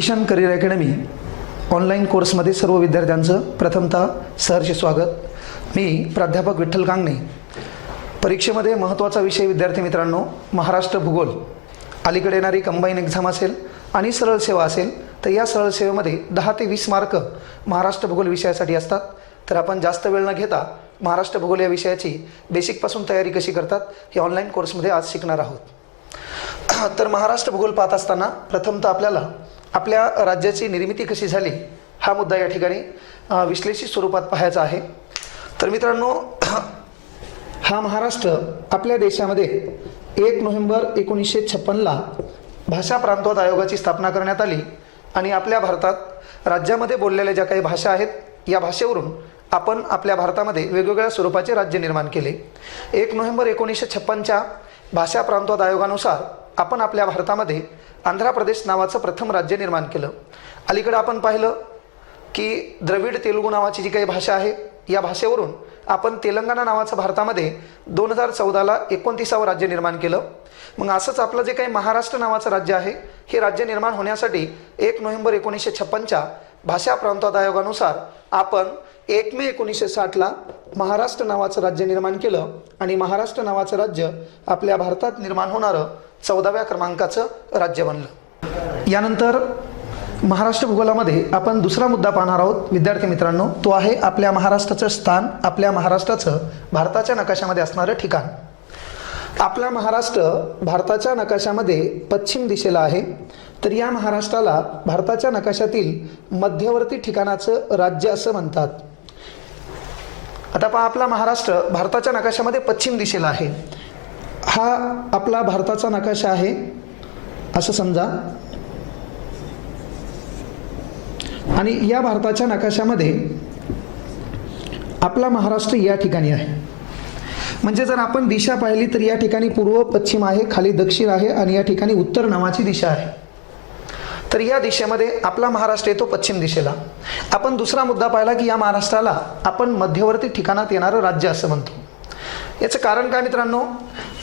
Audition career academy online कोर्समध्ये सर्व विद्यार्थ्यांचं प्रथमतः सहर्ष स्वागत। मी प्राध्यापक विठ्ठल कांगणे। परीक्षेमध्ये महत्त्वाचा विषय विद्यार्थी मित्रांनो महाराष्ट्र भूगोल। अलीकडे येणारी कंबाईन एक्झाम असेल आणि सरळ सेवा असेल तर या सरळ सेवेमध्ये 10 ते 20 मार्क महाराष्ट्र भूगोल विषयासाठी असतात। तर आपण जास्त वेळ न घेता महाराष्ट्र भूगोल या विषयाची बेसिकपासून तयारी कशी करतात हे ऑनलाईन कोर्समध्ये आज शिकणार आहोत। तर महाराष्ट्र भूगोल पाहत असताना प्रथमतः आपल्याला आपल्या राज्याची निर्मिती कशी झाली हा मुद्दा या ठिकाणी विश्लेषित स्वरूपात पाहायचा आहे। तर मित्रांनो हा महाराष्ट्र आपल्या देशामध्ये 1 नोव्हेंबर 1956 ला भाषा प्रांतवाद आयोगाची स्थापना करण्यात आली आणि आपल्या भारतात राज्यामध्ये बोललेल्या ज्या काही भाषा आहेत या भाषेवरून आपण आपल्या भारतामध्ये वेगवेगळ्या स्वरूपाचे राज्य निर्माण केले। 1 नोव्हेंबर 1956च्या भाषा प्रांतवाद आयोगानुसार आपण आपल्या भारतामध्ये आंध्र प्रदेश नावाचं प्रथम राज्य निर्माण केलं। अलीकडे आपण पाहिलं की द्रविड तेलुगू नावाची जी काही भाषा आहे या भाषेवरून आपण तेलंगणा नावाचं भारतामध्ये 2014 ला 29वे राज्य निर्माण केलं। मग असंच आपलं जे काही महाराष्ट्र नावाचं राज्य आहे हे राज्य निर्माण होण्यासाठी 1 नोव्हेंबर 1956च्या भाषा प्रांतवाद आयोगानुसार आपण 1 मे 1960 ला महाराष्ट्र नावाचं राज्य निर्माण केलं आणि महाराष्ट्र नावाचं राज्य आपल्या भारतात निर्माण होणारं 14व्या क्रमांकाचं राज्य बनलं। यानंतर महाराष्ट्र भूगोलामध्ये आपण दुसरा मुद्दा पाहणार आहोत विद्यार्थी मित्रांनो, तो आहे आपल्या महाराष्ट्राचं स्थान, आपल्या महाराष्ट्राचं भारताच्या नकाशामध्ये असणारं ठिकाण। आपला महाराष्ट्र भारताच्या नकाशामध्ये पश्चिम दिशेला आहे। तर या महाराष्ट्राला भारताच्या नकाशातील मध्यवर्ती ठिकाणाचं राज्य असं म्हणतात। आता पहा आपला महाराष्ट्र भारताच्या नकाशामध्ये पश्चिम दिशेला आहे। हा आपला भारताचा नकाशा आहे असं समजा आणि या भारताच्या नकाशामध्ये आपला महाराष्ट्र या ठिकाणी आहे। म्हणजे जर आपण दिशा पाहिली तर या ठिकाणी पूर्व पश्चिम आहे, खाली दक्षिण आहे आणि या ठिकाणी उत्तर नावाची दिशा आहे। तर या दिशेमध्ये आपला महाराष्ट्र येतो पश्चिम दिशेला। आपण दुसरा मुद्दा पाहिला की या महाराष्ट्राला आपण मध्यवर्ती ठिकाणात येणारं राज्य असं म्हणतो। याचं कारण काय मित्रांनो,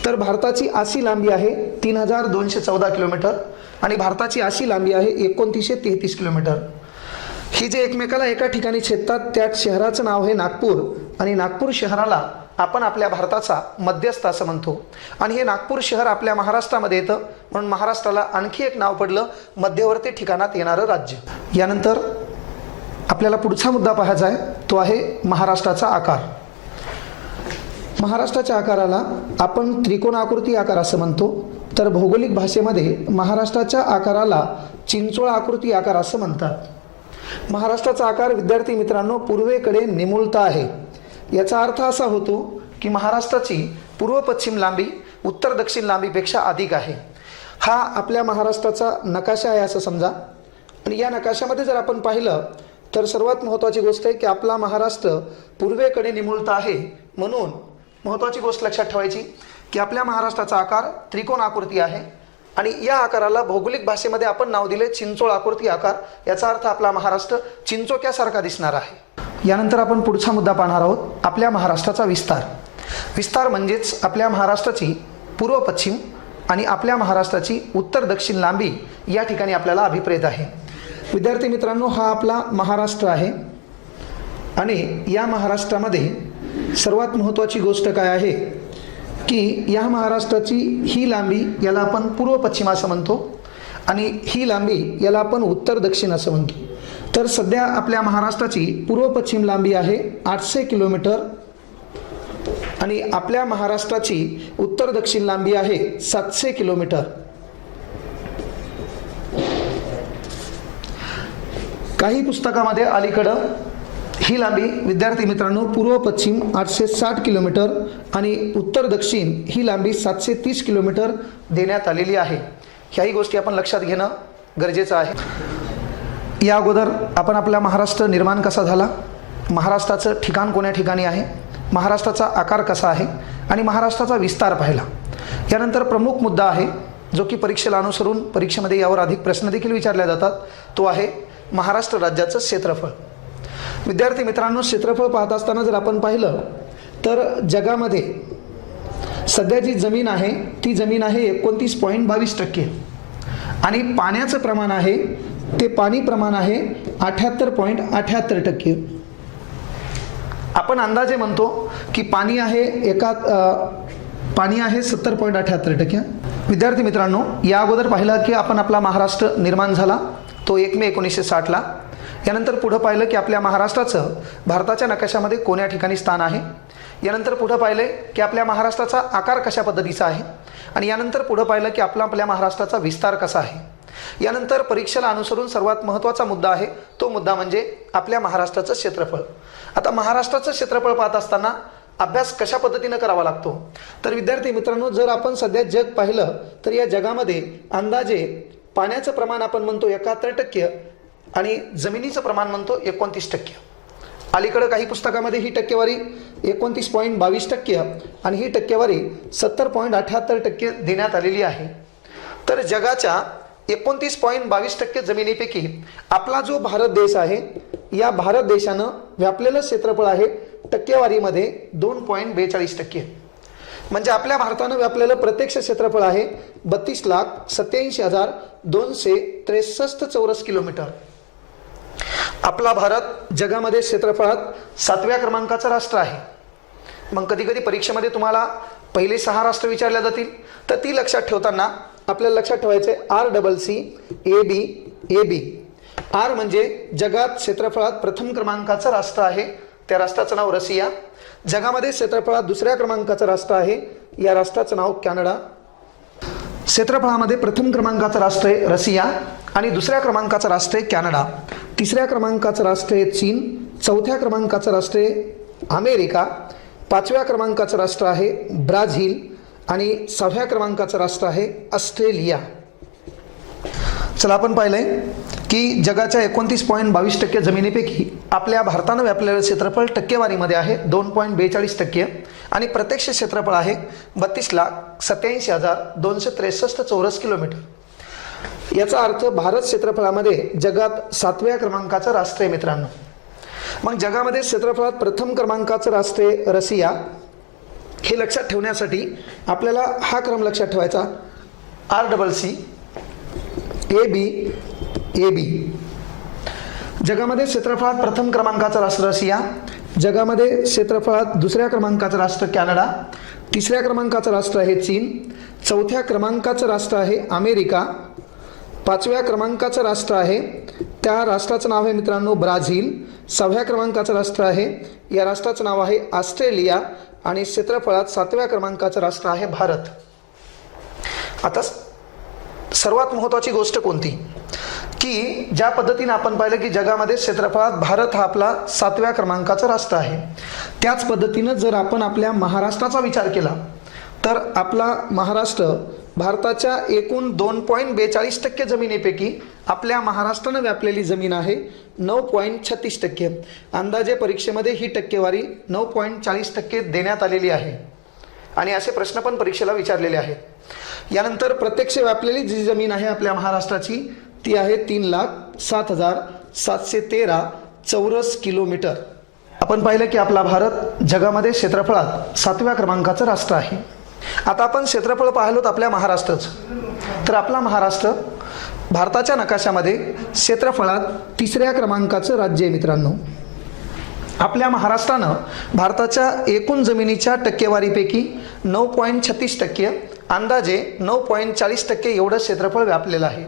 तर भारताची अशी लांबी आहे 3214 किलोमीटर आणि भारताची अशी लांबी आहे 2933 किलोमीटर। ही जे एकमेकाला एका ठिकाणी छेदतात त्या शहराचं नाव आहे नागपूर आणि नागपूर शहराला आपण आपल्या भारताचा मध्यस्थ असं म्हणतो आणि हे नागपूर शहर आपल्या महाराष्ट्रामध्ये येतं म्हणून महाराष्ट्राला आणखी एक नाव पडलं मध्यवर्ती ठिकाणात येणारं राज्य। यानंतर आपल्याला पुढचा मुद्दा पाहायचा आहे तो आहे महाराष्ट्राचा आकार। महाराष्ट्राच्या आकाराला आपण त्रिकोणाकृती आकार असं म्हणतो। तर भौगोलिक भाषेमध्ये महाराष्ट्राच्या आकाराला चिंचोळा आकृती आकार असं म्हणतात। महाराष्ट्राचा आकार विद्यार्थी मित्रांनो पूर्वेकडे निमुळता आहे। याचा अर्थ असा होतो की महाराष्ट्राची पूर्व पश्चिम लांबी उत्तर दक्षिण लांबीपेक्षा अधिक आहे। हा आपल्या महाराष्ट्राचा नकाशा आहे असं समजा आणि या नकाशामध्ये जर आपण पाहिलं तर सर्वात महत्त्वाची गोष्ट आहे की आपला महाराष्ट्र पूर्वेकडे निमुळता आहे। म्हणून महत्त्वाची गोष्ट लक्षात ठेवायची की आपल्या महाराष्ट्राचा आकार त्रिकोण आकृती आहे आणि या आकाराला भौगोलिक भाषेमध्ये आपण नाव दिले चिंचोळ आकृती आकार। याचा अर्थ आपला महाराष्ट्र चिंचोक्यासारखा दिसणार आहे। यानंतर आपण पुढचा मुद्दा पाहणार आहोत आपल्या महाराष्ट्राचा विस्तार। विस्तार म्हणजेच आपल्या महाराष्ट्राची पूर्व पश्चिम आणि आपल्या महाराष्ट्राची उत्तर दक्षिण लांबी या ठिकाणी आपल्याला अभिप्रेत आहे। विद्यार्थी मित्रांनो हा आपला महाराष्ट्र आहे आणि या महाराष्ट्रामध्ये सर्वात महत्त्वाची गोष्ट काय आहे की या महाराष्ट्राची ही लांबी याला आपण पूर्व पश्चिम असं म्हणतो आणि ही लांबी याला आपण उत्तर दक्षिण असं म्हणतो। तर सध्या आपल्या महाराष्ट्राची पूर्व पश्चिम लांबी आहे 800 किलोमीटर आणि आपल्या महाराष्ट्राची उत्तर दक्षिण लांबी आहे 700 किलोमीटर। काही पुस्तकामध्ये अलीकडं ही लांबी विद्यार्थी मित्रांनो पूर्व पश्चिम 860 किलोमीटर आणि उत्तर दक्षिण ही लांबी 730 किलोमीटर देण्यात आलेली आहे। ह्याही गोष्टी आपण लक्षात घेणं गरजेचं आहे। या अगोदर आपण आपला महाराष्ट्र निर्माण कसा झाला, महाराष्ट्राचं ठिकाण कोण्या ठिकाणी आहे, महाराष्ट्राचा आकार कसा आहे आणि महाराष्ट्राचा विस्तार पाहिला। यानंतर प्रमुख मुद्दा आहे जो की परीक्षेला अनुसरून परीक्षेमध्ये यावर अधिक प्रश्न देखील विचारले जातात, तो आहे महाराष्ट्र राज्याचं क्षेत्रफळ। विद्यार्थी मित्रांनो क्षेत्रफळ पाहत असताना जर आपण पाहिलं तर जगामध्ये सध्या जी जमीन आहे ती जमीन आहे 29.22% आणि पाण्याचं प्रमाण आहे ते पाणी प्रमाण आहे 78.78%. आपण अंदाजे म्हणतो की पाणी आहे 70.78%. विद्यार्थी मित्रांनो, या अगोदर पाहिलं की आपण आपला महाराष्ट्र निर्माण झाला तो 1 मे 1960ला. यानंतर पुढं पाहिलं की आपल्या महाराष्ट्राचं भारताच्या नकाशामध्ये कोण्या ठिकाणी स्थान आहे. यानंतर पुढं पाहिलं की आपल्या महाराष्ट्राचा आकार कशा पद्धतीचा आहे. आणि यानंतर पुढं पाहिलं की आपल्या महाराष्ट्राचा विस्तार कसा आहे. यानंतर परीक्षेला अनुसरून सर्वात महत्त्वाचा मुद्दा आहे, तो मुद्दा म्हणजे आपल्या महाराष्ट्राचं क्षेत्रफळ. आता महाराष्ट्राचं क्षेत्रफळ पाहत असताना अभ्यास कशा पद्धतीनं करावा लागतो. तर विद्यार्थी मित्रांनो, जर आपण सध्या जग पाहिलं तर या जगामध्ये अंदाजे पाण्याचं प्रमाण आपण म्हणतो 71% आणि जमिनीचं प्रमाण म्हणतो 29%. अलीकडं काही पुस्तकामध्ये ही टक्केवारी 29.22% आणि ही टक्केवारी 70.78% देण्यात आलेली आहे. तर जगाच्या 29.22% जमिनीपैकी आपला जो भारत देश आहे, या भारत देशानं व्यापलेलं क्षेत्रफळ आहे टक्केवारीमध्ये 2.42%. म्हणजे आपल्या भारतानं व्यापलेलं प्रत्यक्ष क्षेत्रफळ आहे 32,87,263 चौरस किलोमीटर. आपला भारत जगामध्ये क्षेत्रफळात 7व्या क्रमांकाचं राष्ट्र आहे. मग कधी कधी परीक्षेमध्ये तुम्हाला पहिले 6 राष्ट्र विचारल्या जातील, तर ती लक्षात ठेवताना आपल्याला लक्षात ठेवायचे RCCAB. आर म्हणजे जगात क्षेत्रफळात प्रथम क्रमांकाचं राष्ट्र आहे, त्या राष्ट्राचं नाव रशिया. जगामध्ये क्षेत्रफळात 2ऱ्या क्रमांकाचं राष्ट्र आहे, या राष्ट्राचं नाव कॅनडा. क्षेत्रफळामध्ये प्रथम क्रमांकाचं राष्ट्र आहे रशिया आणि 2ऱ्या क्रमांकाचं राष्ट्र आहे कॅनडा. 3ऱ्या क्रमांकाचं राष्ट्र आहे चीन. 4थ्या क्रमांकाचं राष्ट्र आहे अमेरिका. 5व्या क्रमांकाचं राष्ट्र आहे ब्राझील आणि 6व्या क्रमांकाचं राष्ट्र आहे ऑस्ट्रेलिया. चला, आपण पाहिलंय की जगाच्या 29.22% जमिनीपैकी आपल्या भारतानं व्यापलेलं क्षेत्रफळ टक्केवारीमध्ये आहे 2.42% आणि प्रत्यक्ष क्षेत्रफळ आहे 32,87,263 चौरस किलोमीटर. याचा अर्थ भारत क्षेत्रफळामध्ये जगात 7व्या क्रमांकाचं राष्ट्र आहे मित्रांनो. मग जगामध्ये क्षेत्रफळात प्रथम क्रमांकाचं राष्ट्र आहे रशिया. हे लक्षात ठेवण्यासाठी आपल्याला हा क्रम लक्षात ठेवायचा RCCAB. जगामध्ये क्षेत्रफळात प्रथम क्रमांकाचं राष्ट्र रशिया, जगामध्ये क्षेत्रफळात 2ऱ्या क्रमांकाचं राष्ट्र कॅनडा, 3ऱ्या क्रमांकाचं राष्ट्र आहे चीन, 4थ्या क्रमांकाचं राष्ट्र आहे अमेरिका, 5व्या क्रमांकाचं राष्ट्र आहे, त्या राष्ट्राचं नाव आहे मित्रांनो ब्राझील, 6व्या क्रमांकाचं राष्ट्र आहे, या राष्ट्राचं नाव आहे ऑस्ट्रेलिया आणि क्षेत्रफळात 7व्या क्रमांकाचं राष्ट्र आहे भारत. आता सर्वात महत्त्वाची गोष्ट कोणती, की ज्या पद्धतीने आपण पाहिलं की जगामध्ये क्षेत्रफळात भारत हा आपला 7व्या क्रमांकाचं राष्ट्र आहे, त्याच पद्धतीनं जर आपण आपल्या महाराष्ट्राचा विचार केला तर आपला महाराष्ट्र भारताच्या एकूण 2.42% जमिनीपैकी आपल्या महाराष्ट्रानं व्यापलेली जमीन आहे 9.36%. अंदाजे परीक्षेमध्ये ही टक्केवारी 9.40% देण्यात आलेली आहे आणि असे प्रश्न पण परीक्षेला विचारलेले आहेत. यानंतर प्रत्यक्ष व्यापलेली जी जमीन आहे आपल्या महाराष्ट्राची ती आहे 3,07,713 चौरस किलोमीटर. आपण पाहिलं की आपला भारत जगामध्ये क्षेत्रफळात 7व्या क्रमांकाचं राष्ट्र आहे. आता आपण क्षेत्रफळ पाहिलोत आपल्या महाराष्ट्राचं, तर आपला महाराष्ट्र भारताच्या नकाशामध्ये क्षेत्रफळात 3ऱ्या क्रमांकाचं राज्य आहे मित्रांनो. आपल्या महाराष्ट्रानं भारताच्या एकूण जमिनीच्या टक्केवारीपैकी 9.36%, अंदाजे 9.40% एवढं क्षेत्रफळ व्यापलेलं आहे.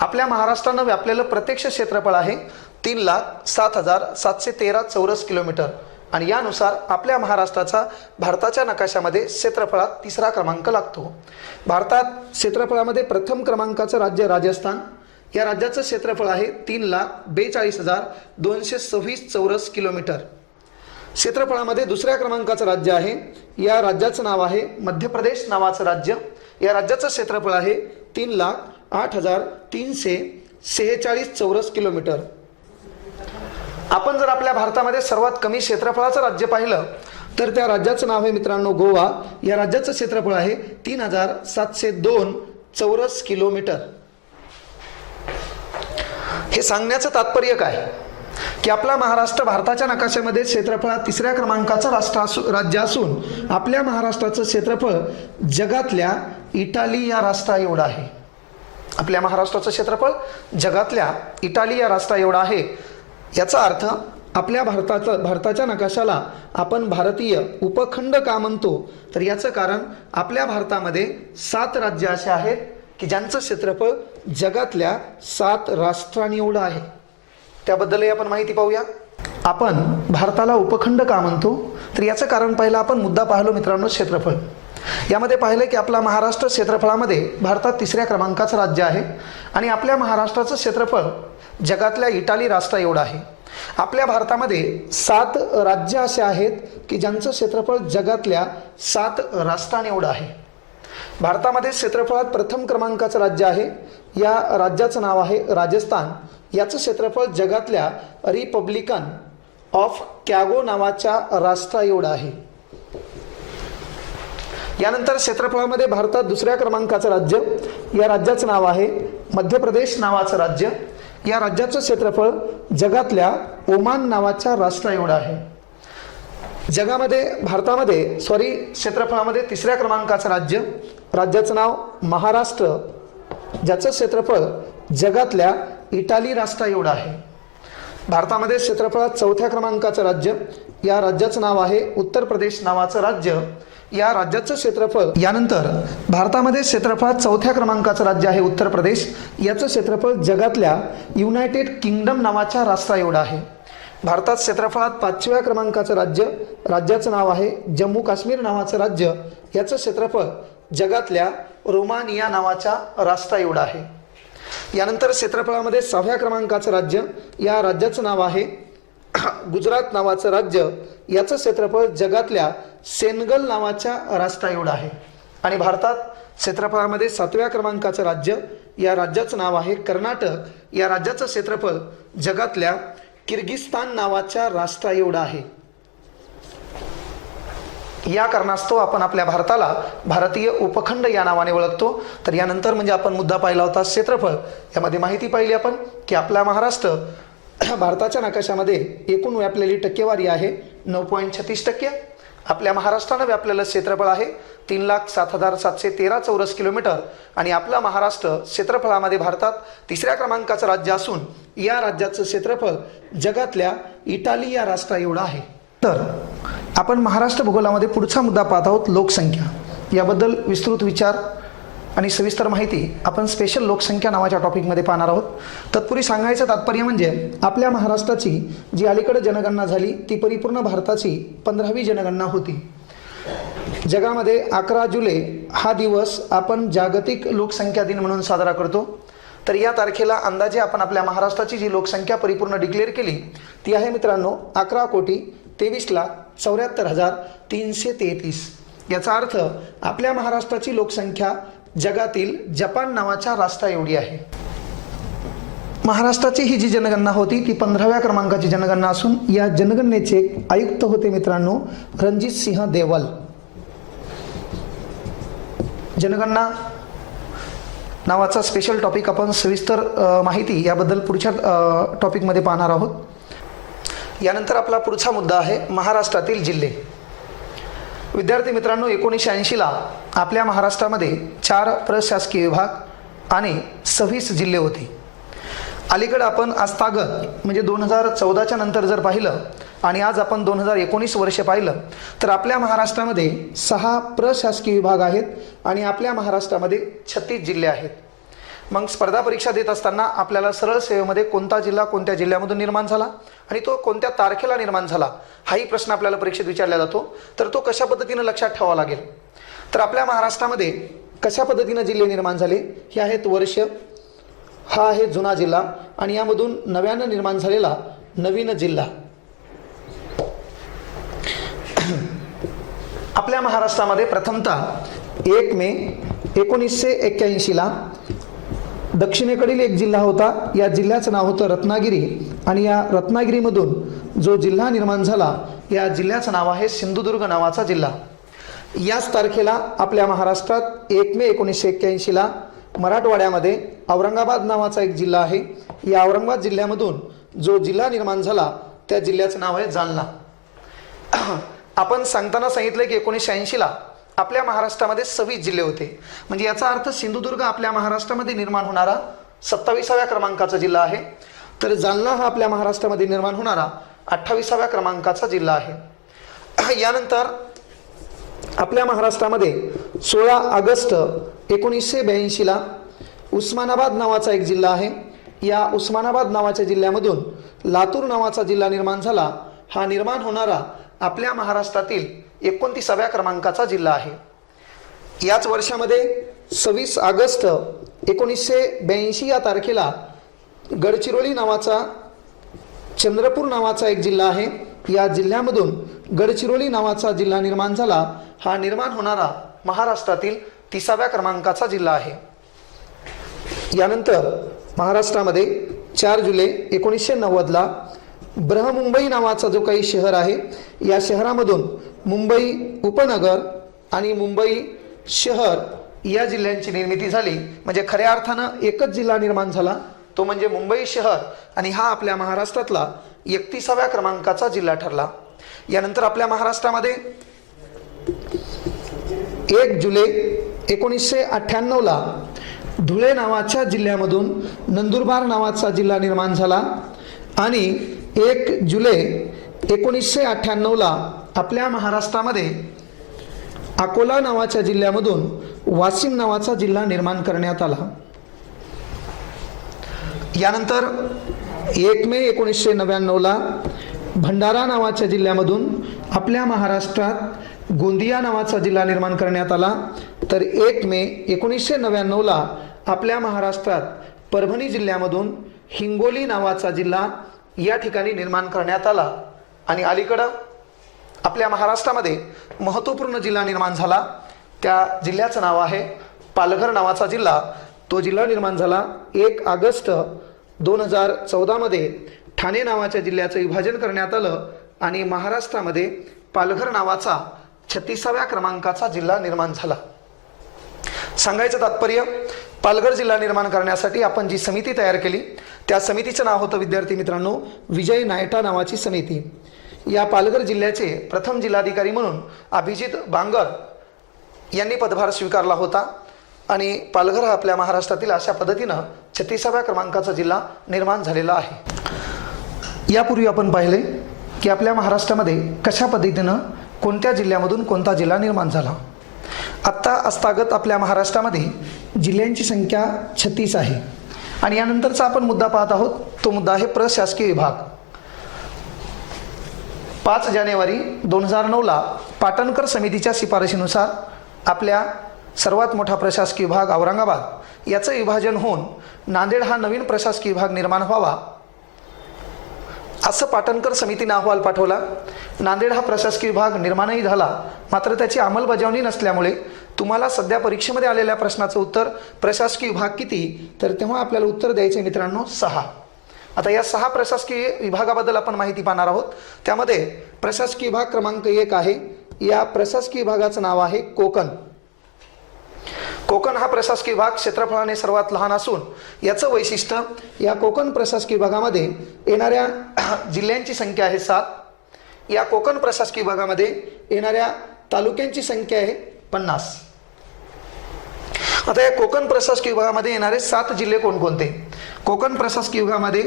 आपल्या महाराष्ट्रानं व्यापलेलं प्रत्यक्ष क्षेत्रफळ आहे 3,07,713 चौरस किलोमीटर आणि यानुसार आपल्या महाराष्ट्राचा भारताच्या नकाशामध्ये क्षेत्रफळात 3रा क्रमांक लागतो. भारतात क्षेत्रफळामध्ये प्रथम क्रमांकाचं राज्य राजस्थान, या राज्याचं क्षेत्रफळ आहे 3,42,226 चौरस किलोमीटर. क्षेत्रफळामध्ये 2ऱ्या क्रमांकाचं राज्य आहे, या राज्याचं नाव आहे मध्य प्रदेश नावाचं राज्य, या राज्याचं क्षेत्रफळ आहे 3,08,346 चौरस किलोमीटर. आपण जर आपल्या भारतामध्ये सर्वात कमी क्षेत्रफळाचं राज्य पाहिलं तर त्या राज्याचं नाव आहे मित्रांनो गोवा, या राज्याचं क्षेत्रफळ आहे 3,702 चौरस किलोमीटर. हे सांगण्याचं तात्पर्य काय की आपला महाराष्ट्र भारताच्या नकाशामध्ये क्षेत्रफळात 3ऱ्या क्रमांकाचं राज्य असून आपल्या महाराष्ट्राचं क्षेत्रफळ जगातल्या इटाली या राष्ट्रा एवढं आहे. आपल्या महाराष्ट्राचं क्षेत्रफळ जगातल्या इटाली या राष्ट्रा एवढं आहे. याचा अर्थ आपल्या भारताच्या नकाशाला आपण भारतीय उपखंड का म्हणतो, तर याचं कारण आपल्या भारतामध्ये 7 राज्य असे आहेत की ज्यांचं क्षेत्रफळ जगातल्या 7 राष्ट्रांनी एवढं आहे. त्याबद्दलही आपण माहिती पाहूया. आपण भारताला उपखंड का म्हणतो, तर याचं कारण पहिलं आपण मुद्दा पाहिलो मित्रांनो, क्षेत्रफळ. यामध्ये पाहिलं की आपला महाराष्ट्र क्षेत्रफळामध्ये भारतात 3ऱ्या क्रमांकाचं राज्य आहे आणि आपल्या महाराष्ट्राचं क्षेत्रफळ जगातल्या इटाली राष्ट्रा एवढं आहे. आपल्या भारतामध्ये 7 राज्य असे आहेत की ज्यांचं क्षेत्रफळ जगातल्या 7 राष्ट्रांनी एवढं आहे. भारतामध्ये क्षेत्रफळात प्रथम क्रमांकाचं राज्य आहे. या राज्याचं नाव आहे राजस्थान. याचं क्षेत्रफळ जगातल्या रिपब्लिकन ऑफ कॅगो नावाच्या राष्ट्रा एवढं आहे. यानंतर क्षेत्रफळामध्ये भारतात 2ऱ्या क्रमांकाचं राज्य, या राज्याचं नाव आहे मध्य प्रदेश नावाचं राज्य. या राज्याचं क्षेत्रफळ जगातल्या ओमान नावाच्या राष्ट्रा एवढं आहे. क्षेत्रफळामध्ये 3ऱ्या क्रमांकाचं राज्य, राज्याचं नाव महाराष्ट्र, ज्याचं क्षेत्रफळ जगातल्या इटाली राष्ट्रा एवढं आहे. भारतामध्ये क्षेत्रफळात 4थ्या क्रमांकाचं राज्य, या राज्याचं नाव आहे उत्तर प्रदेश नावाचं राज्य. या राज्याचं क्षेत्रफळ, यानंतर भारतामध्ये क्षेत्रफळात 4थ्या क्रमांकाचं राज्य आहे उत्तर प्रदेश. याचं क्षेत्रफळ जगातल्या युनायटेड किंगडम नावाच्या राष्ट्रा एवढं आहे. भारतात क्षेत्रफळात 5व्या क्रमांकाचं राज्य, राज्याचं नाव आहे जम्मू काश्मीर नावाचं राज्य. याचं क्षेत्रफळ जगातल्या रोमानिया नावाच्या राष्ट्रा एवढं आहे. यानंतर क्षेत्रफळामध्ये 6व्या क्रमांकाचं राज्य, या राज्याचं नाव आहे गुजरात नावाचं राज्य. याचं क्षेत्रफळ जगातल्या सेनेगल नावाच्या राष्ट्रा एवढं आहे. आणि भारतात क्षेत्रफळामध्ये 7व्या क्रमांकाचं राज्य, या राज्याचं नाव आहे कर्नाटक. या राज्याचं क्षेत्रफळ जगातल्या किर्गिस्तान नावाच्या राष्ट्रा एवढं आहे. या कारणास्तव आपण आपल्या भारताला भारतीय उपखंड या नावाने ओळखतो. तर यानंतर म्हणजे आपण मुद्दा पाहिला होता क्षेत्रफळ. यामध्ये माहिती पाहिली आपण की आपला महाराष्ट्र भारताच्या नकाशामध्ये एकूण व्यापलेली टक्केवारी आहे 9.36%. आपल्या महाराष्ट्रानं व्यापलेलं क्षेत्रफळ आहे 3,07,713 चौरस किलोमीटर. आणि आपला महाराष्ट्र क्षेत्रफळामध्ये भारतात 3ऱ्या क्रमांकाचं राज्य असून या राज्याचं क्षेत्रफळ जगातल्या इटाली या राष्ट्रा एवढं आहे. तर आपण महाराष्ट्र भूगोलामध्ये पुढचा मुद्दा पाहत आहोत, लोकसंख्या. याबद्दल विस्तृत विचार आणि सविस्तर माहिती आपण स्पेशल लोकसंख्या नावाच्या टॉपिकमध्ये पाहणार आहोत. तत्पूर्वी सांगायचं तात्पर्य म्हणजे आपल्या महाराष्ट्राची जी अलीकडे जनगणना झाली ती परिपूर्ण भारताची 15वी जनगणना होती. जगामध्ये 11 जुलै हा दिवस आपण जागतिक लोकसंख्या दिन म्हणून साजरा करतो. तर या तारखेला अंदाजे आपण आपल्या महाराष्ट्राची जी लोकसंख्या परिपूर्ण डिक्लेअर केली ती आहे मित्रांनो 11,23,74,333. याचा अर्थ आपल्या महाराष्ट्राची लोकसंख्या जगातील जपान नावाच्या राष्ट्रा एवढी आहे. महाराष्ट्राची ही जी जनगणना होती ती 15व्या क्रमांकाची जनगणना असून या जनगणनेचे आयुक्त होते मित्रांनो रणजित सिंह देवल. जनगणना नावाचा स्पेशल टॉपिक आपण सविस्तर माहिती याबद्दल पुढच्या टॉपिकमध्ये पाहणार आहोत. यानंतर आपला पुढचा मुद्दा आहे महाराष्ट्रातील जिल्हे. विद्यार्थी मित्रांनो 1980ला आपल्या महाराष्ट्रामध्ये 4 प्रशासकीय विभाग आणि 26 जिल्हे होते. अलीकडे आपण आस्थागत म्हणजे 2014च्या नंतर जर पाहिलं आणि आज आपण 2019 वर्ष पाहिलं तर आपल्या महाराष्ट्रामध्ये 6 प्रशासकीय विभाग आहेत आणि आपल्या महाराष्ट्रामध्ये 36 जिल्हे आहेत. मग स्पर्धा परीक्षा देत असताना आपल्याला सरळ सेवेमध्ये कोणता जिल्हा कोणत्या जिल्ह्यामधून निर्माण झाला आणि तो कोणत्या तारखेला निर्माण झाला हाही प्रश्न आपल्याला परीक्षेत विचारला जातो. तर तो कशा पद्धतीने लक्षात ठेवावा लागेल. तर आपल्या महाराष्ट्रामध्ये कशा पद्धतीने जिल्हे निर्माण झाले हे आहेत वर्ष, हा आहे जुना जिल्हा आणि यामधून नव्यानं निर्माण झालेला नवीन जिल्हा. आपल्या महाराष्ट्रामध्ये प्रथमतः 1 मे 1981ला दक्षिणेकडील एक जिल्हा होता. या जिल्ह्याचं नाव होतं रत्नागिरी आणि या रत्नागिरीमधून जो जिल्हा निर्माण झाला या जिल्ह्याचं नाव आहे सिंधुदुर्ग नावाचा जिल्हा. याच तारखेला आपल्या महाराष्ट्रात 1 मे 1981ला मराठवाड्यामध्ये औरंगाबाद नावाचा एक जिल्हा आहे. या औरंगाबाद जिल्ह्यामधून जो जिल्हा निर्माण झाला त्या जिल्ह्याचं नाव आहे जालना. आपण सांगताना सांगितलं की 1980ला आपल्या महाराष्ट्रामध्ये 26 जिल्हे होते. म्हणजे याचा अर्थ सिंधुदुर्ग आपल्या महाराष्ट्रामध्ये निर्माण होणारा 27व्या क्रमांकाचा जिल्हा आहे. तर जालना हा आपल्या महाराष्ट्रामध्ये निर्माण होणारा 28व्या क्रमांकाचा जिल्हा आहे. यानंतर आपल्या महाराष्ट्रामध्ये 16 ऑगस्ट 1982ला उस्मानाबाद नावाचा एक जिल्हा आहे. या उस्मानाबाद नावाच्या जिल्ह्यामधून लातूर नावाचा जिल्हा निर्माण झाला. हा निर्माण होणारा आपल्या महाराष्ट्रातील 29व्या क्रमांकाचा जिल्हा आहे. याच वर्षामध्ये 26 ऑगस्ट 1982 या तारखेला गडचिरोली नावाचा चंद्रपूर नावाचा एक जिल्हा आहे. या जिल्ह्यामधून गडचिरोली नावाचा जिल्हा निर्माण झाला. हा निर्माण होणारा महाराष्ट्रातील 30व्या क्रमांकाचा जिल्हा आहे. यानंतर महाराष्ट्रामध्ये 4 जुलै 1990ला बृहमुंबई नावाचा जो काही शहर आहे, या शहरामधून मुंबई उपनगर आणि मुंबई शहर या जिल्ह्यांची निर्मिती झाली. म्हणजे खऱ्या अर्थानं एकच जिल्हा निर्माण झाला, तो म्हणजे मुंबई शहर, आणि हा आपल्या महाराष्ट्रातला 31व्या क्रमांकाचा जिल्हा ठरला. यानंतर आपल्या महाराष्ट्रामध्ये 1 जुलै 1998ला धुळे नावाच्या जिल्ह्यामधून नंदुरबार नावाचा जिल्हा निर्माण झाला. आणि 1 जुलै 1998ला आपल्या महाराष्ट्रामध्ये अकोला नावाच्या जिल्ह्यामधून वाशिम नावाचा जिल्हा निर्माण करण्यात आला. यानंतर 1 मे 1999ला भंडारा नावाच्या जिल्ह्यामधून आपल्या महाराष्ट्रात गोंदिया नावाचा जिल्हा निर्माण करण्यात आला. तर 1 मे 1999ला आपल्या महाराष्ट्रात परभणी जिल्ह्यामधून हिंगोली नावाचा जिल्हा या ठिकाणी निर्माण करण्यात आला. आणि अलीकडं आपल्या महाराष्ट्रामध्ये महत्त्वपूर्ण जिल्हा निर्माण झाला. त्या जिल्ह्याचं नाव आहे पालघर नावाचा जिल्हा. तो जिल्हा निर्माण झाला 1 ऑगस्ट 2014 मध्ये. ठाणे नावाच्या जिल्ह्याचं विभाजन करण्यात आलं आणि महाराष्ट्रामध्ये पालघर नावाचा 36व्या क्रमांकाचा जिल्हा निर्माण झाला. सांगायचं तात्पर्य, पालघर जिल्हा निर्माण करण्यासाठी आपण जी समिती तयार केली, त्या समितीचं नाव होतं विद्यार्थी मित्रांनो विजय नायटा नावाची समिती. या पालघर जिल्ह्याचे प्रथम जिल्हाधिकारी म्हणून अभिजित बांगर यांनी पदभार स्वीकारला होता. आणि पालघर हा आपल्या महाराष्ट्रातील अशा पद्धतीनं 36व्या क्रमांकाचा जिल्हा निर्माण झालेला आहे. यापूर्वी आपण पाहिले की आपल्या महाराष्ट्रामध्ये कशा पद्धतीनं कोणत्या जिल्ह्यामधून कोणता जिल्हा निर्माण झाला. आत्ता आस्थागत आपल्या महाराष्ट्रामध्ये जिल्ह्यांची संख्या 36 आहे. आणि यानंतरचा आपण मुद्दा पाहत आहोत, तो मुद्दा आहे प्रशासकीय विभाग. 5 जानेवारी 2009ला पाटणकर समितीच्या शिफारशीनुसार आपल्या सर्वात मोठा प्रशासकीय विभाग औरंगाबाद याचं विभाजन होऊन नांदेड हा नवीन प्रशासकीय विभाग निर्माण व्हावा असं पाटणकर समितीने अहवाल पाठवला. नांदेड हा प्रशासकीय विभाग निर्माणही झाला, मात्र त्याची अंमलबजावणी नसल्यामुळे तुम्हाला सध्या परीक्षेमध्ये आलेल्या प्रश्नाचं उत्तर प्रशासकीय विभाग किती, तर तेव्हा आपल्याला उत्तर द्यायचे मित्रांनो 6. आता या 6 प्रशासकीय विभागाबद्दल आपण माहिती पाहणार आहोत. त्यामध्ये प्रशासकीय विभाग क्रमांक 1 आहे. या प्रशासकीय विभागाचं नाव आहे कोकण. कोकण हा प्रशासकीय विभाग क्षेत्रफळाने सर्वात लहान असून याचं वैशिष्ट्य, या कोकण प्रशासकीय विभागामध्ये येणाऱ्या जिल्ह्यांची संख्या आहे 7. या कोकण प्रशासकीय विभागामध्ये येणाऱ्या तालुक्यांची संख्या आहे 50. आता या कोकण प्रशासकीय विभागामध्ये येणारे 7 जिल्हे कोणकोणते? कोकण प्रशासकीय विभागामध्ये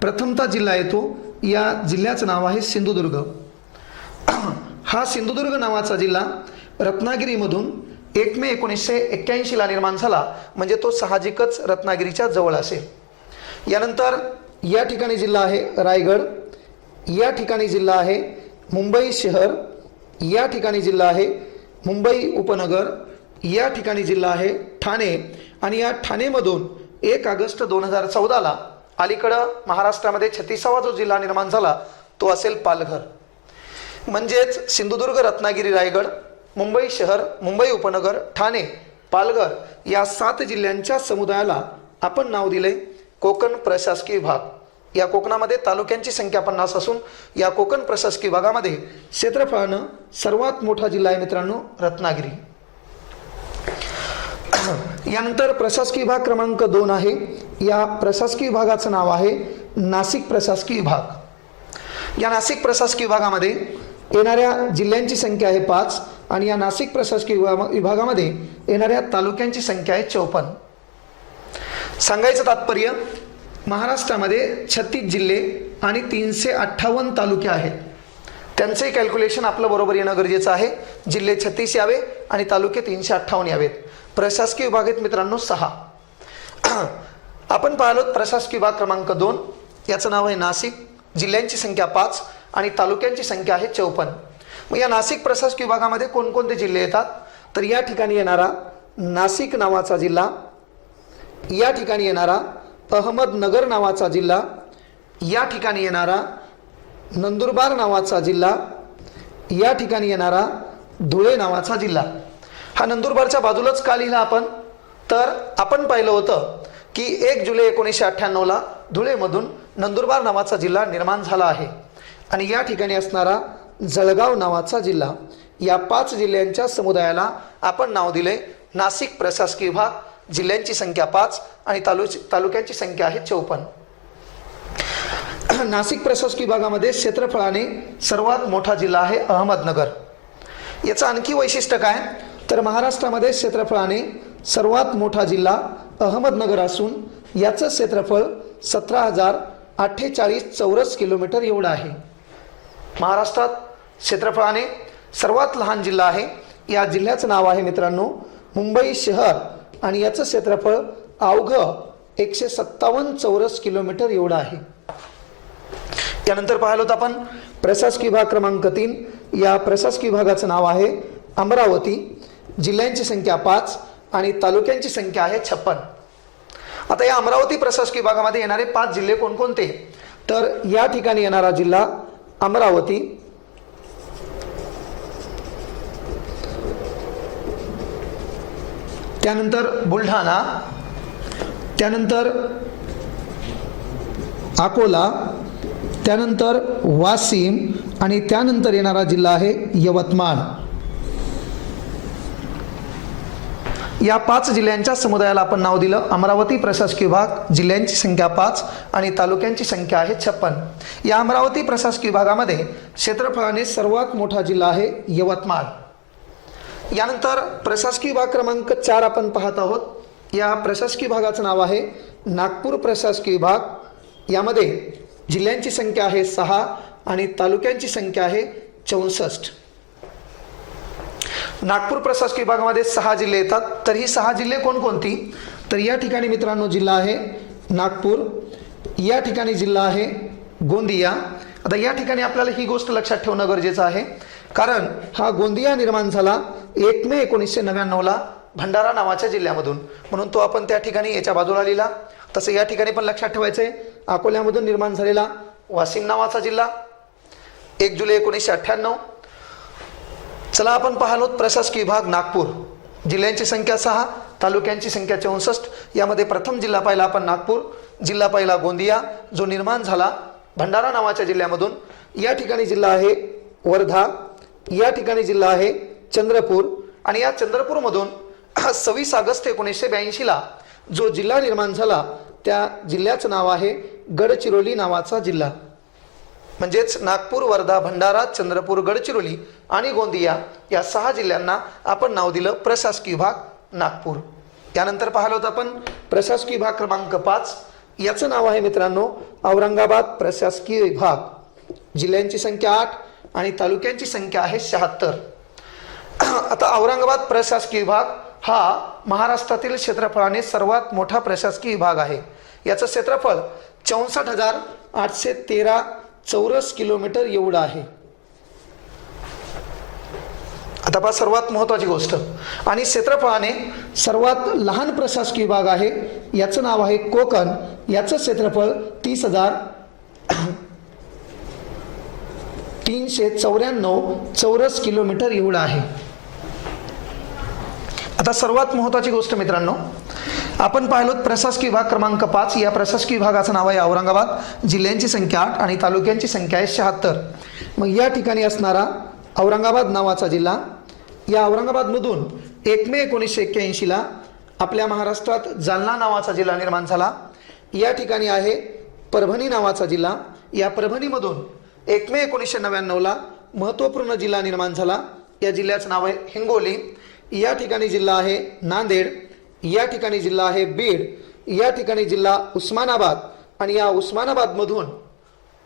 प्रथमता जिल्हा येतो. या जिल्ह्याचं नाव आहे सिंधुदुर्ग. हा सिंधुदुर्ग नावाचा जिल्हा रत्नागिरीमधून 1 मे 1981ला निर्माण झाला, म्हणजे तो साहजिकच रत्नागिरीच्या जवळ असेल. यानंतर या ठिकाणी जिल्हा आहे रायगड. या ठिकाणी जिल्हा आहे मुंबई शहर. या ठिकाणी जिल्हा आहे मुंबई उपनगर. या ठिकाणी जिल्हा आहे ठाणे. आणि या ठाणेमधून 1 ऑगस्ट 2014ला अलीकडं महाराष्ट्रामध्ये 36वा जो जिल्हा निर्माण झाला तो असेल पालघर. म्हणजेच सिंधुदुर्ग, रत्नागिरी, रायगड, मुंबई शहर, मुंबई उपनगर, ठाणे, पालघर या 7 जिल्ह्यांच्या समुदायाला आपण नाव दिले कोकण प्रशासकीय विभाग. या कोकणामध्ये तालुक्यांची संख्या 50 असून या कोकण प्रशासकीय विभागामध्ये क्षेत्रफळानं सर्वात मोठा जिल्हा आहे मित्रांनो रत्नागिरी. यानंतर प्रशासकीय विभाग क्रमांक 2 आहे. या प्रशासकीय विभागाचं नाव आहे नाशिक प्रशासकीय विभाग. या नाशिक प्रशासकीय विभागामध्ये येणाऱ्या जिल्ह्यांची संख्या आहे 5 आणि या नाशिक प्रशासकीय विभागामध्ये येणाऱ्या तालुक्यांची संख्या आहे 54. सांगायचं तात्पर्य, महाराष्ट्रामध्ये 36 जिल्हे आणि 358 तालुके आहेत. त्यांचे कॅल्क्युलेशन आपलं बरोबर येणं गरजेचं आहे. जिल्हे 36 यावे आणि तालुके 358 यावेत. प्रशासकीय विभाग आहेत मित्रांनो 6. आपण पाहिलो प्रशासकीय विभाग क्रमांक 2, याचं नाव आहे नाशिक. जिल्ह्यांची संख्या 5 आणि तालुक्यांची संख्या आहे 54. मग या नाशिक प्रशासकीय विभागामध्ये कोणकोणते जिल्हे येतात? तर या ठिकाणी येणारा नाशिक नावाचा जिल्हा, या ठिकाणी येणारा अहमदनगर नावाचा जिल्हा, या ठिकाणी येणारा नंदुरबार नावाचा जिल्हा, या ठिकाणी येणारा धुळे नावाचा जिल्हा. हा नंदुरबारच्या बाजूलाच का लिहिला आपण? तर आपण पाहिलं होतं की 1 जुलै 1998ला धुळेमधून नंदुरबार नावाचा जिल्हा निर्माण झाला आहे. आणि या ठिकाणी असणारा जळगाव नावाचा जिल्हा, या 5 जिल्ह्यांच्या समुदायाला आपण नाव दिले नाशिक प्रशासकीय विभाग. जिल्ह्यांची संख्या 5 आणि तालुक्यांची संख्या आहे 54. नाशिक प्रशासकीय विभागामध्ये क्षेत्रफळाने सर्वात मोठा जिल्हा आहे अहमदनगर. याचं आणखी वैशिष्ट्य काय? तर महाराष्ट्रामध्ये क्षेत्रफळाने सर्वात मोठा जिल्हा अहमदनगर असून याचं क्षेत्रफळ 17,048 चौरस किलोमीटर एवढं आहे. महाराष्ट्रात क्षेत्रफळाने सर्वात लहान जिल्हा आहे. या जिल्ह्याचं नाव आहे मित्रांनो मुंबई शहर आणि याचं क्षेत्रफळ अवघं 157 चौरस किलोमीटर एवढं आहे. यानंतर पाहिलं होतं आपण प्रशासकीय विभाग क्रमांक 3. या प्रशासकीय विभागाचं नाव आहे अमरावती. जिल्ह्यांची संख्या 5 आणि तालुक्यांची संख्या आहे 56. आता या अमरावती प्रशासकीय विभागामध्ये येणारे 5 जिल्हे कोणकोणते? तर या ठिकाणी येणारा जिल्हा अमरावती, त्यानंतर बुलढाणा, त्यानंतर अकोला, त्यानंतर वाशिम आणि त्यानंतर येणारा जिल्हा आहे यवतमाळ. या 5 जिल्ह्यांच्या समुदायाला आपण नाव दिलं अमरावती प्रशासकीय विभाग. जिल्ह्यांची संख्या 5 आणि तालुक्यांची संख्या आहे 56. या अमरावती प्रशासकीय विभागामध्ये क्षेत्रफळाने सर्वात मोठा जिल्हा आहे यवतमाळ. यानंतर प्रशासकीय विभाग क्रमांक 4 आपण पाहत आहोत. या प्रशासकीय विभागाचं नाव आहे नागपूर प्रशासकीय विभाग. यामध्ये जिल्ह्यांची संख्या आहे 6 आणि तालुक्यांची संख्या आहे 64. नागपूर प्रशासकीय विभागामध्ये 6 जिल्हे येतात. तर ही 6 जिल्हे कोणकोणती? तर या ठिकाणी मित्रांनो जिल्हा आहे नागपूर, या ठिकाणी जिल्हा आहे गोंदिया. आता या ठिकाणी आपल्याला ही गोष्ट लक्षात ठेवणं गरजेचं आहे, कारण हा गोंदिया निर्माण झाला 1 मे 1999ला भंडारा नावाच्या जिल्ह्यामधून, म्हणून तो आपण त्या ठिकाणी याच्या बाजूला लिहिला. तसं या ठिकाणी पण लक्षात ठेवायचं आहे अकोल्यामधून निर्माण झालेला वाशिम नावाचा जिल्हा 1 जुलै 1998. चला आपण पाहिलो प्रशासकीय विभाग नागपूर. जिल्ह्यांची संख्या 6, तालुक्यांची संख्या 64. यामध्ये प्रथम जिल्हा पाहिला आपण नागपूर, जिल्हा पहिला गोंदिया जो निर्माण झाला भंडारा नावाच्या जिल्ह्यामधून. या ठिकाणी जिल्हा आहे वर्धा, या ठिकाणी जिल्हा आहे चंद्रपूर आणि या चंद्रपूरमधून 26 ऑगस्ट 1982ला जो जिल्हा निर्माण झाला त्या जिल्ह्याचं नाव आहे गडचिरोली नावाचा जिल्हा. म्हणजेच नागपूर, वर्धा, भंडारा, चंद्रपूर, गडचिरोली आणि गोंदिया या 6 जिल्ह्यांना आपण नाव दिलं प्रशासकीय विभाग नागपूर. त्यानंतर पाहिलं होतं आपण प्रशासकीय विभाग क्रमांक 5. याचं नाव आहे मित्रांनो औरंगाबाद प्रशासकीय विभाग. जिल्ह्यांची संख्या 8 आणि तालुक्यांची संख्या आहे 76. आता औरंगाबाद प्रशासकीय विभाग हा महाराष्ट्रातील क्षेत्रफळाने सर्वात मोठा प्रशासकीय विभाग आहे. याचं क्षेत्रफळ 64,813 चौरस किलोमीटर एवढं आहे. आता पहा सर्वात महत्वाची गोष्ट, आणि क्षेत्रफळाने सर्वात लहान प्रशासकीय विभाग आहे. याचं नाव आहे कोकण. याचं क्षेत्रफळ 30,394 चौरस किलोमीटर एवढं आहे. आता सर्वात महत्वाची गोष्ट मित्रांनो, आपण पाहिलो प्रशासकीय विभाग क्रमांक 5. या प्रशासकीय विभागाचं नाव आहे औरंगाबाद. जिल्ह्यांची संख्या 8 आणि तालुक्यांची संख्या आहे 76. मग या ठिकाणी असणारा औरंगाबाद नावाचा जिल्हा, या औरंगाबादमधून 1 मे 1981ला आपल्या महाराष्ट्रात जालना नावाचा जिल्हा निर्माण झाला. या ठिकाणी आहे परभणी नावाचा जिल्हा. या परभणीमधून 1 मे 1999ला महत्त्वपूर्ण जिल्हा निर्माण झाला. या जिल्ह्याचं नाव आहे हिंगोली, या ठिकाणी जिल्हा आहे नांदेड, या ठिकाणी जिल्हा आहे बीड, या ठिकाणी जिल्हा उस्मानाबाद आणि या उस्मानाबादमधून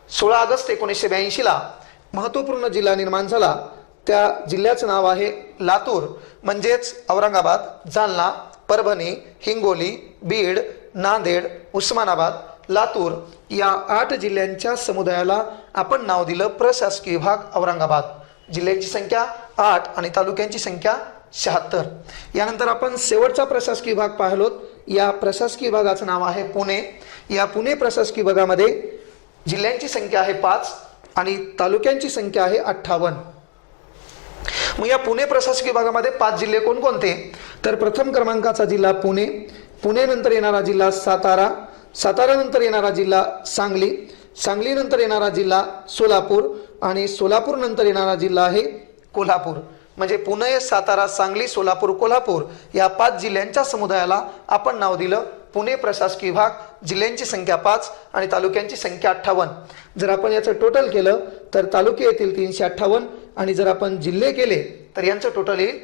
16 ऑगस्ट 1982ला महत्त्वपूर्ण जिल्हा निर्माण झाला. त्या जिल्ह्याचं नाव आहे लातूर. म्हणजेच औरंगाबाद, जालना, परभणी, हिंगोली, बीड, नांदेड, उस्मानाबाद, लातूर या 8 जिल्ह्यांच्या समुदायाला आपण नाव दिलं प्रशासकीय विभाग औरंगाबाद. जिल्ह्यांची संख्या 8 आणि तालुक्यांची संख्या 76. यानंतर आपण शेवटचा प्रशासकीय विभाग पाहिलो. या प्रशासकीय विभागाचं नाव आहे पुणे. या पुणे प्रशासकीय विभागामध्ये जिल्ह्यांची संख्या आहे 5 आणि तालुक्यांची संख्या आहे 58. मग या पुणे प्रशासकीय विभागामध्ये 5 जिल्हे कोणकोणते? तर प्रथम क्रमांकाचा जिल्हा पुणे, पुणे नंतर येणारा जिल्हा सातारा, सातारा नंतर येणारा जिल्हा सांगली, सांगली नंतर येणारा जिल्हा सोलापूर आणि सोलापूर नंतर येणारा जिल्हा आहे कोल्हापूर. म्हणजे पुणे, सातारा, सांगली, सोलापूर, कोल्हापूर या 5 जिल्ह्यांच्या समुदायाला आपण नाव दिलं पुणे प्रशासकीय विभाग. जिल्ह्यांची संख्या 5 आणि तालुक्यांची संख्या 58. जर आपण याचं टोटल केलं तर तालुके येतील 358 आणि जर आपण जिल्हे केले तर यांचं टोटल येईल